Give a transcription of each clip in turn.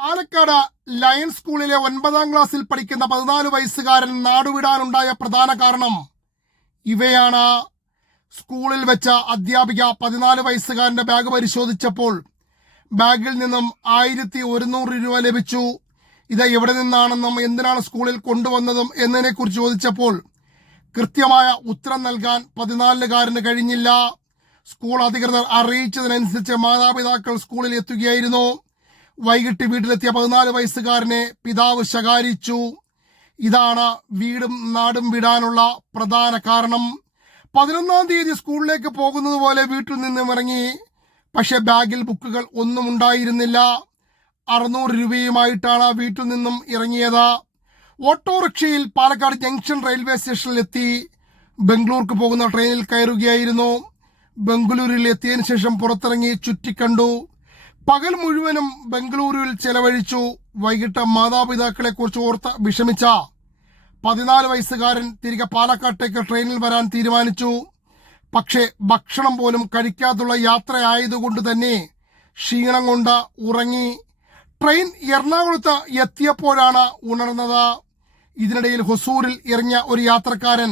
Palakkad lions സ്കൂളിലെ 9ാം ക്ലാസ്സിൽ പഠിക്കുന്ന 14 വയസ്സുകാരൻ നാടുവിടാനുണ്ടായ പ്രധാന കാരണം ഇവയാണ്. സ്കൂളിൽ വെച്ച അധ്യാപിക 14 വയസ്സുകാരന്റെ ബാഗ് പരിശോധിച്ചപ്പോൾ ബാഗിൽ നിന്നും 1100 രൂപ ലഭിച്ചു. ഇത് എവിടെ നിന്നാണെന്നും എന്തിനാണ് സ്കൂളിൽ കൊണ്ടുവന്നതും എന്നതിനെക്കുറിച്ച് ചോദിച്ചപ്പോൾ കൃത്യമായ ഉത്തരം നൽകാൻ 14-കാരന് കഴിഞ്ഞില്ല. സ്കൂൾ അധികൃതർ അറിയിച്ചതിനനുസരിച്ച് മാതാപിതാക്കൾ സ്കൂളിൽ എത്തുകയായിരുന്നു. വൈകിട്ട് വീട്ടിലെത്തിയ 14 വയസ്സുകാരനെ പിതാവ് ശകാരിച്ചു. ഇതാണ് വീടും നാടും വിടാനുള്ള പ്രധാന കാരണം. 11-ാം തീയതി സ്കൂളിലേക്ക് പോകുന്നത് പോലെ വീട്ടിൽ നിന്നും ഇറങ്ങി. പക്ഷെ ബാഗിൽ ബുക്കുകൾ ഒന്നും ഉണ്ടായിരുന്നില്ല. 600 രൂപയുമായിട്ടാണ് വീട്ടിൽ നിന്നും ഇറങ്ങിയത്. ഓട്ടോറിക്ഷയിൽ പാലക്കാട് ജംഗ്ഷൻ റെയിൽവേ സ്റ്റേഷനിലെത്തി. ബംഗളൂർക്ക് പോകുന്ന ട്രെയിനിൽ കയറുകയായിരുന്നു. ബംഗളൂരിൽ എത്തിയതിനു ശേഷം പുറത്തിറങ്ങി ചുറ്റിക്കണ്ടു. പകൽ മുഴുവനും ബംഗളൂരുവിൽ ചെലവഴിച്ചു. വൈകിട്ട് മാതാപിതാക്കളെ കുറിച്ച് ഓർത്ത് വിഷമിച്ച 14 വയസ്സുകാരൻ തിരികെ പാലക്കാട്ടേക്ക് ട്രെയിനിൽ വരാൻ തീരുമാനിച്ചു. പക്ഷേ ഭക്ഷണം പോലും കഴിക്കാതുള്ള യാത്രയായതുകൊണ്ട് തന്നെ ക്ഷീണം കൊണ്ട് ഉറങ്ങി. ട്രെയിൻ എറണാകുളത്ത് എത്തിയപ്പോഴാണ് ഉണർന്നത്. ഇതിനിടയിൽ ഹൊസൂരിൽ ഇറങ്ങിയ ഒരു യാത്രക്കാരൻ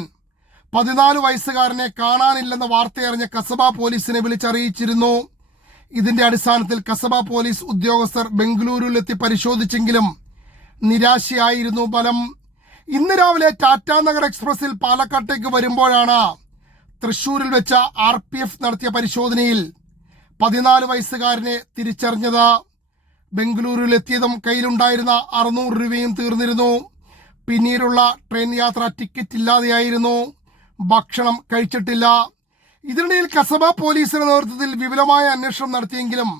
14 വയസ്സുകാരനെ കാണാനില്ലെന്ന വാർത്തയറിഞ്ഞ കസബ പോലീസിനെ വിളിച്ചറിയിച്ചിരുന്നു. ഇതിന്റെ അടിസ്ഥാനത്തിൽ കസബ പോലീസ് ഉദ്യോഗസ്ഥർ ബംഗളൂരുവിലെത്തി പരിശോധിച്ചെങ്കിലും നിരാശയായിരുന്നു ഫലം. ഇന്ന് രാവിലെ ടാറ്റാനഗർ എക്സ്പ്രസിൽ പാലക്കാട്ടേക്ക് വരുമ്പോഴാണ് തൃശൂരിൽ വെച്ച RPF നടത്തിയ പരിശോധനയിൽ 14 വയസ്സുകാരനെ തിരിച്ചറിഞ്ഞത്. ബംഗളൂരുവിൽ എത്തിയതും കയ്യിലുണ്ടായിരുന്ന 600 രൂപയും തീർന്നിരുന്നു. പിന്നീടുള്ള ട്രെയിൻ യാത്ര ടിക്കറ്റ് ഇല്ലാതെയായിരുന്നു. ഭക്ഷണം കഴിച്ചിട്ടില്ല. ഇതിനിടയിൽ കസബ പോലീസിന്റെ നേതൃത്വത്തിൽ വിപുലമായ അന്വേഷണം നടത്തിയെങ്കിലും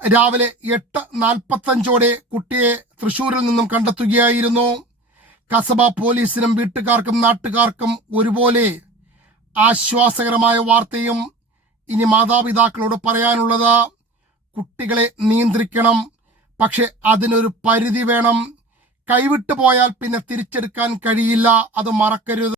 രാവിലെ 8:45 കുട്ടിയെ തൃശൂരിൽ നിന്നും കണ്ടെത്തുകയായിരുന്നു. കസബ പോലീസിനും വീട്ടുകാർക്കും നാട്ടുകാർക്കും ഒരുപോലെ ആശ്വാസകരമായ വാർത്തയും. ഇനി മാതാപിതാക്കളോട് പറയാനുള്ളത്, കുട്ടികളെ നിയന്ത്രിക്കണം. പക്ഷെ അതിനൊരു പരിധി വേണം. കൈവിട്ടു പോയാൽ പിന്നെ തിരിച്ചെടുക്കാൻ കഴിയില്ല. അത് മറക്കരുത്.